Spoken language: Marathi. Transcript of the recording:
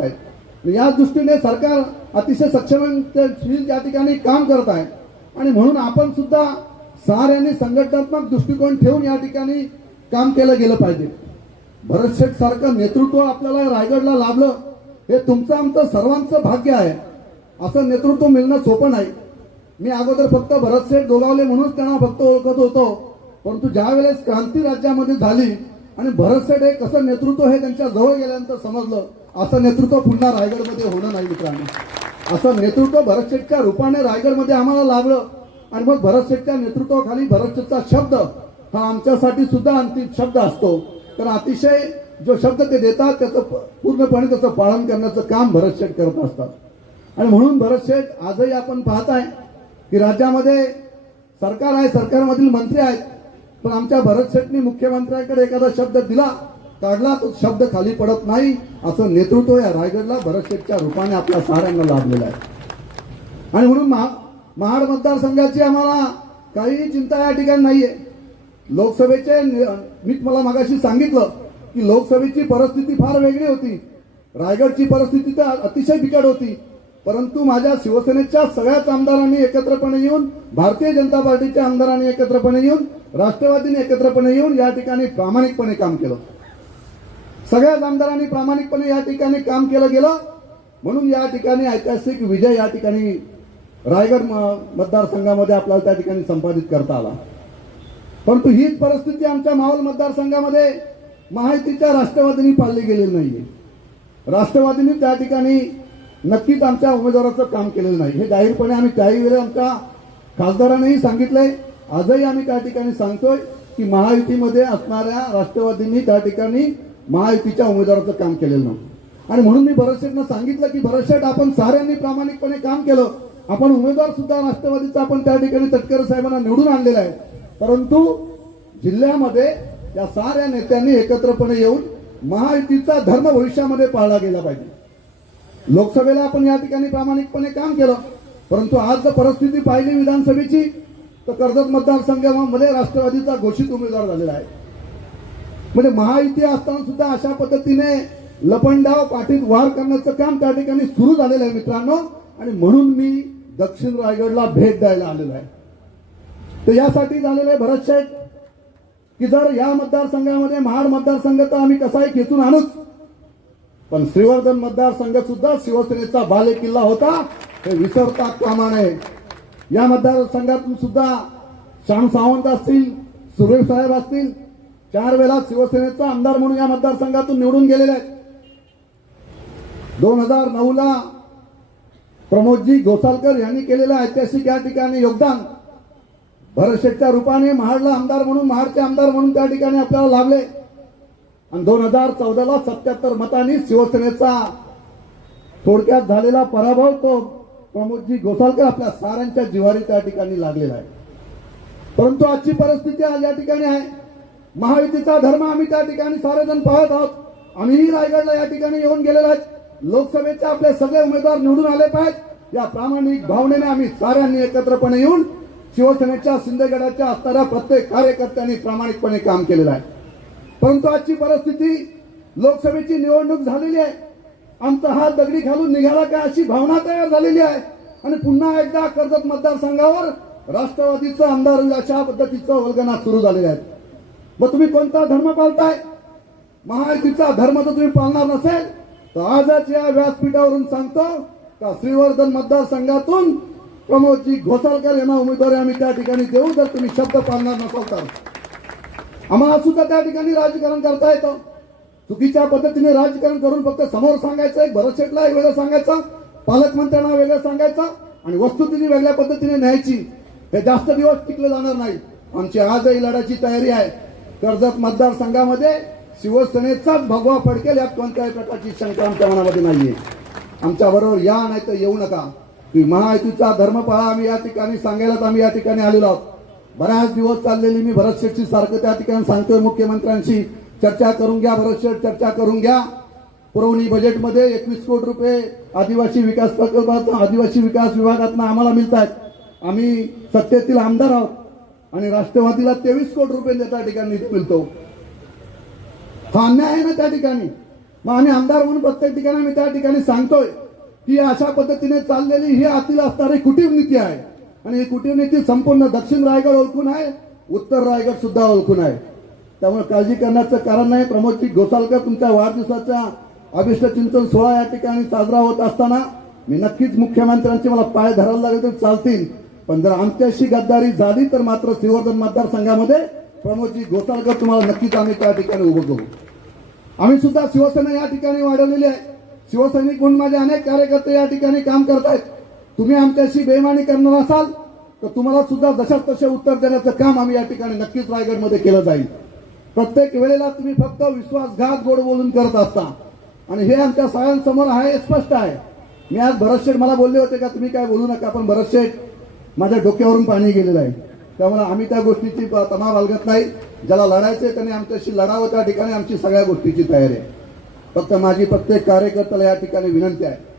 आहेत या दृष्टीने सरकार अतिशय सक्षमशील या ठिकाणी काम करत आहे. आणि म्हणून आपण सुद्धा साऱ्यांनी संघटनात्मक दृष्टिकोन ठेवून या ठिकाणी काम केलं गेलं पाहिजे. भरत शेठ सारखं नेतृत्व आपल्याला रायगडला लाभलं हे तुमचं आमचं सर्वांचं भाग्य आहे. असं नेतृत्व मिळणं सोपं नाही. मी अगोदर फक्त भरत शेठ दोगावले म्हणूनच त्यांना फक्त ओळखत होतो. परंतु ज्या वेळेस क्रांती राज्यामध्ये झाली आणि भरत हे कसं नेतृत्व हे त्यांच्या जवळ गेल्यानंतर समजलं असं नेतृत्व पुन्हा रायगडमध्ये होणं नाही मित्रांनो. असं नेतृत्व भरत शेठच्या रूपाने रायगडमध्ये आम्हाला लाभलं आणि मग भरत शेठच्या नेतृत्वाखाली भरत शेठचा शब्द हा आमच्यासाठी सुद्धा अंतिम शब्द असतो. तर अतिशय जो शब्द ते देतात त्याचं पूर्णपणे त्याचं पालन करण्याचं काम भरत शेठ करत असतात. आणि म्हणून भरत शेठ आजही आपण पाहताय की राज्यामध्ये सरकार आहे सरकारमधील मंत्री आहेत पण आमच्या भरत शेठनी मुख्यमंत्र्यांकडे एखादा शब्द दिला काढला तो शब्द खाली पडत नाही. असं नेतृत्व या रायगडला भरत शेठच्या रूपाने आपल्या साऱ्यांना लाभलेलं आहे. आणि म्हणून महा महाड मतदारसंघाची आम्हाला काही चिंता या ठिकाणी नाहीये. लोकसभेचे मी तुम्हाला मागाशी सांगितलं की लोकसभेची परिस्थिती फार वेगळी होती. रायगडची परिस्थिती तर अतिशय बिकट होती. परंतु माझ्या शिवसेनेच्या सगळ्याच आमदारांनी एकत्रपणे येऊन भारतीय जनता पार्टीच्या आमदारांनी एकत्रपणे येऊन राष्ट्रवादीने एकत्रपणे येऊन या ठिकाणी प्रामाणिकपणे काम केलं. सगळ्याच आमदारांनी प्रामाणिकपणे या ठिकाणी काम केलं गेलं. म्हणून या ठिकाणी ऐतिहासिक विजय या ठिकाणी रायगड म- मतदारसंघामध्ये आपल्याला त्या ठिकाणी संपादित करता आला. परंतु हीच परिस्थिती आमच्या माहोल मतदारसंघामध्ये महायुतीच्या राष्ट्रवादीने पाळली गेलेली नाहीये. राष्ट्रवादीने त्या ठिकाणी नक्कीच आमच्या उमेदवाराचं काम केलेलं नाही. हे जाहीरपणे आम्ही काही वेळेला आमच्या खासदारांनीही सांगितलंय. आजही आम्ही त्या ठिकाणी सांगतोय की महायुतीमध्ये असणाऱ्या राष्ट्रवादींनी त्या ठिकाणी महायुतीच्या उमेदवाराचं काम केलेलं नव्हतं. आणि म्हणून मी भरतशेठनं सांगितलं की भरतशेठ आपण साऱ्यांनी प्रामाणिकपणे काम केलं. आपण उमेदवार सुद्धा राष्ट्रवादीचा आपण त्या ठिकाणी तटकरे साहेबांना निवडून आणलेला आहे. परंतु जिल्ह्यामध्ये या साऱ्या नेत्यांनी एकत्रपणे येऊन महायुतीचा धर्म भविष्यामध्ये पाळला गेला पाहिजे. लोकसभेला आपण या ठिकाणी प्रामाणिकपणे काम केलं. परंतु आज जर परिस्थिती पाहिली विधानसभेची तर कर्जत मतदारसंघामध्ये राष्ट्रवादीचा घोषित उमेदवार झालेला आहे. म्हणजे महायुती असताना सुद्धा अशा पद्धतीने लपंडाव पाठीत वार करण्याचं काम त्या ठिकाणी सुरू झालेलं आहे मित्रांनो. आणि म्हणून मी दक्षिण रायगडला भेट द्यायला आलेलो आहे. तर यासाठी झालेलं आहे भरत शेठ की जर या मतदारसंघामध्ये महाड मतदारसंघ तर आम्ही कसाही खेचून आणूच. पण श्रीवर्धन मतदारसंघ सुद्धा शिवसेनेचा बाले किल्ला होता हे विसरता कामा नये या मतदारसंघातून सुद्धा श्याम सावंत असतील सुरेश साहेब असतील चार वेळा शिवसेनेचा आमदार म्हणून या मतदारसंघातून निवडून गेलेले आहेत. दोन हजार नऊ ला प्रमोदजी गोसालकर यांनी केलेलं ऐतिहासिक या ठिकाणी योगदान. भरतशेठच्या रूपाने महाडला आमदार म्हणून महाडचे आमदार म्हणून त्या ठिकाणी आपल्याला लाभले. आणि दोन हजार चौदाला सत्याहत्तर मतांनी शिवसेनेचा थोडक्यात झालेला पराभव तो प्रमोदजी गोसालकर आपल्या साऱ्यांच्या जिवारी त्या ठिकाणी लागलेला आहे. परंतु आजची परिस्थिती आज या ठिकाणी आहे. महायुतीचा धर्म आम्ही त्या ठिकाणी सारेजण पाहत आहोत. आम्हीही रायगडला या ठिकाणी येऊन गेलेलो आहेत. लोकसभेचे आपले सगळे उमेदवार निवडून आले पाहिजेत. या प्रामाणिक भावनेने आम्ही साऱ्यांनी एकत्रपणे येऊन शिवसेनेच्या शिंदेगडाच्या असणाऱ्या प्रत्येक कार्यकर्त्यांनी प्रामाणिकपणे काम केलेलं आहे. परंतु आजची परिस्थिती लोकसभेची निवडणूक झालेली आहे. आमचा हात दगडी घालून निघाला काय अशी भावना तयार झालेली आहे. आणि पुन्हा एकदा कर्जत मतदारसंघावर राष्ट्रवादीचं आमदार अशा पद्धतीचं वल्गना सुरू झालेले आहेत मग तुम्ही कोणता धर्म पाळताय? महायुतीचा धर्म जर तुम्ही पाळणार नसेल तर आजच या व्यासपीठावरून सांगतो का श्रीवर्धन मतदारसंघातून प्रमोदजी घोसाळकर यांना उमेदवारी आम्ही त्या ठिकाणी देऊ जर तुम्ही शब्द पाळणार नसाल तर. आम्हाला सुद्धा त्या ठिकाणी राजकारण करता येतं चुकीच्या पद्धतीने राजकारण करून फक्त समोर सांगायचं एक भरत एक वेगळं सांगायचं पालकमंत्र्यांना वेगळं सांगायचं आणि वस्तुस्थिती वेगळ्या पद्धतीने न्यायची. हे जास्त दिवस टिकलं जाणार नाही. आमची आजही लढाची तयारी आहे. कर्जत मतदारसंघामध्ये शिवसेनेचाच भगवा फडकेल यात कोणत्याही प्रकारची शंका आमच्या मनामध्ये नाहीये. आमच्या बरोबर या नाही तर येऊ नका. की महायुतीचा धर्म पाळा आम्ही या ठिकाणी सांगायलाच आम्ही या ठिकाणी आलेलो आहोत. बऱ्याच दिवस चाललेली मी भरत शेठची सारखं त्या ठिकाणी सांगतोय मुख्यमंत्र्यांशी. चर्चा करून घ्या भरत शेठ चर्चा करून घ्या. पुरवणी बजेटमध्ये एकवीस कोटी रुपये आदिवासी विकास प्रकल्पात आदिवासी विकास विभागातनं आम्हाला मिळत आहेत आम्ही सत्तेतील आमदार आहोत आणि राष्ट्रवादीला तेवीस कोटी रुपये त्या ठिकाणी निधी मिळतो. हा अन्याय आहे ना त्या ठिकाणी? मग आम्ही आमदार म्हणून प्रत्येक ठिकाणी आम्ही त्या ठिकाणी सांगतोय की अशा पद्धतीने चाललेली ही आतील असणारी कुटीर नीती आहे. आणि ही कुटीर संपूर्ण दक्षिण रायगड ओळखून आहे उत्तर रायगड सुद्धा ओळखून आहे. त्यामुळे काळजी करण्याचं कारण नाही. प्रमोदजी गोसालकर तुमच्या वाढदिवसाच्या अभिष्ट चिंतन सोहळा या ठिकाणी साजरा होत असताना मी नक्कीच मुख्यमंत्र्यांचे मला पाय धरायला लागले तर चालतील. पण जर आमच्याशी गद्दारी झाली तर मात्र श्रीवर्धन मतदारसंघामध्ये प्रमोदजी गोसालकर तुम्हाला नक्कीच आम्ही त्या ठिकाणी उभं करू. आम्ही सुद्धा शिवसेना या ठिकाणी वाढवलेली आहे. शिवसैनिक म्हणून माझे अनेक कार्यकर्ते या ठिकाणी काम करत आहेत तुम्ही आमच्याशी बेमानी करणार असाल तर तुम्हाला सुद्धा जशाच तसे उत्तर देण्याचं काम आम्ही या ठिकाणी नक्कीच रायगडमध्ये केलं जाईल. प्रत्येक वेळेला तुम्ही फक्त विश्वासघात गोड बोलून करत असता. आणि हे आमच्या सगळ्यांसमोर आहे स्पष्ट आहे. मी आज भरत शेठ मला बोलले होते का तुम्ही काय बोलू नका पण भरत शेठ माझ्या डोक्यावरून पाणी गेलेलं आहे. त्यामुळे आम्ही त्या गोष्टीची तमा बाळगत नाही. ज्याला लढायचे त्यांनी आमच्याशी लढावं त्या ठिकाणी आमची सगळ्या गोष्टीची तयारी आहे. फक्त माझी प्रत्येक कार्यकर्त्याला या ठिकाणी विनंती आहे.